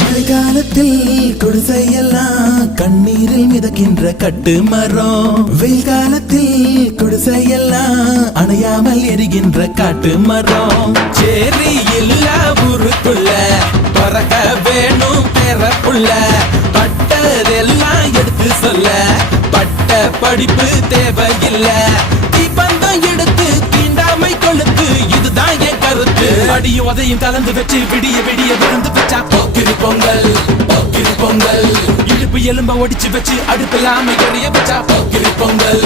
மழைக்காலத்தில் குடிசையெல்லாம் கண்ணீரில் மிதக்கின்ற கட்டு மரம், வெயில் காலத்தில் குடிசையெல்லாம் அணையாமல் எரிகின்ற காட்டு மரம். சேரி இல்ல ஊருக்குள்ள பறக்க வேணும் பிறப்புள்ள, பட்டதெல்லாம் எடுத்து சொல்ல பட்ட படிப்பு தேவையில்ல, தீபந்தம் எடுத்து தீண்டாமை கொளுத்து, இதுதான் என் கருத்து. அடியும் அதையும் கலந்து வச்சு விடிய விடிய விழுந்து வச்சா போக்கிரி பொங்கல், போக்கிரி பொங்கல். இடுப்பு எலும்ப ஒடிச்சு வச்சு அடுப்பில்லாம எரிய வச்சா போக்கிரி பொங்கல்,